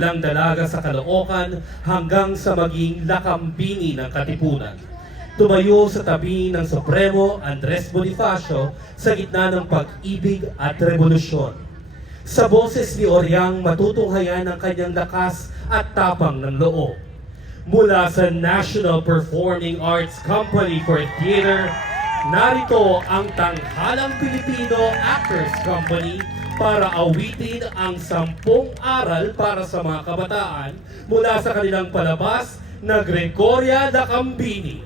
lang dalaga sa Caloocan hanggang sa maging lakambini ng Katipunan. Tumayo sa tabi ng Supremo Andres Bonifacio sa gitna ng pag-ibig at revolusyon. Sa boses ni Oriang matutunghayan ang kanyang lakas at tapang ng loob. Mula sa National Performing Arts Company for Theater, narito ang Tanghalang Pilipino Actors Company para awitin ang 10 aral para sa mga kabataan mula sa kanilang palabas na Gregoria Lakambini.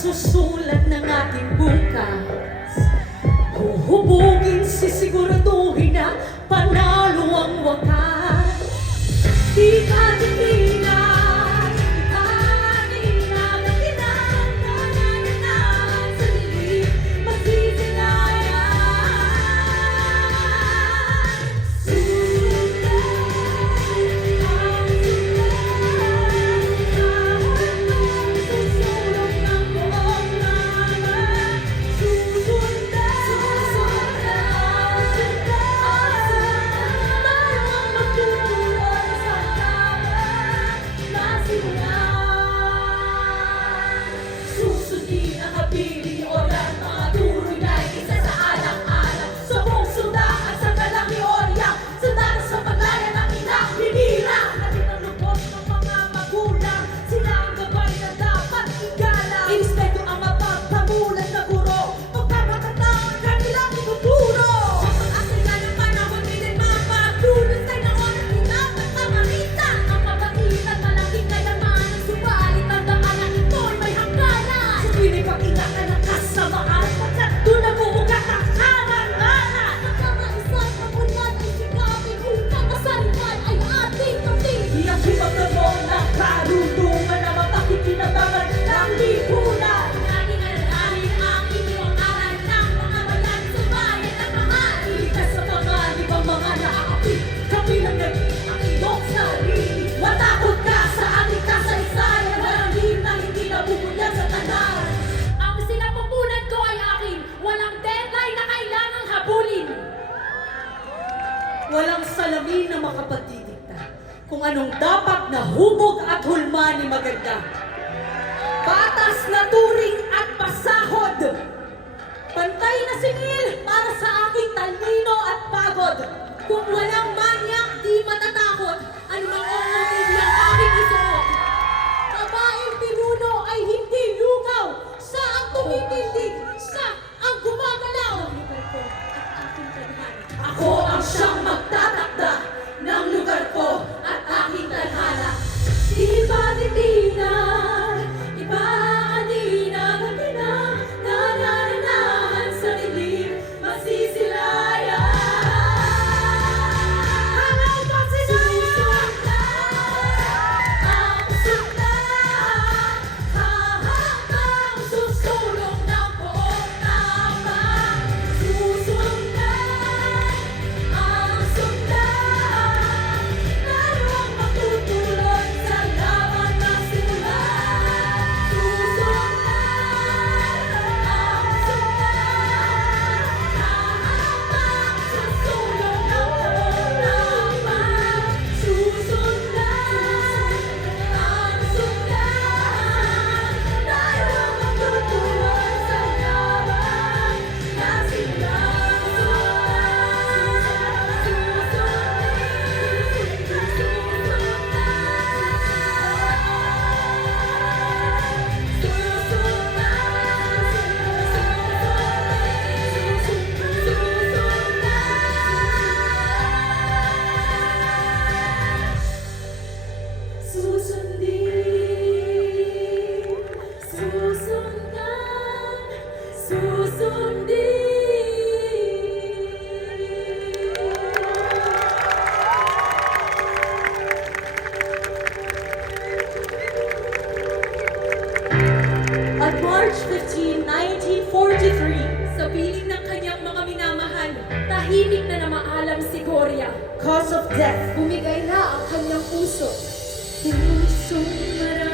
Susulat ng ating bukas, huhubugin, sisiguraduhin na panalo ang wakas. Di ka titingnan, ipaninag ang kinakananan sa dilim, masisilayan. Walang salamin na makapagdidikta kung anong dapat na hubog at hulma ni maganda. Batas na turing at pasahod. Pantay na singil para sa aking talino at pagod. Kung walang manyak, di matatakot. Anumang oras ang aking isuot. Babaeng pinuno ay hindi lugaw. Sa ang tumitindig, sa ang gumagalaw. Ako ang siyang magtatakda ng lugar ko at aking tadhana. Di ba titinan, iba aninag ang pinanananahan. 'Di March 15, 1943, sa piling ng kanyang mga minamahal, tahimik na namaalam si Gloria. Cause of death, bumigay na ang kanyang puso. Pusong marami.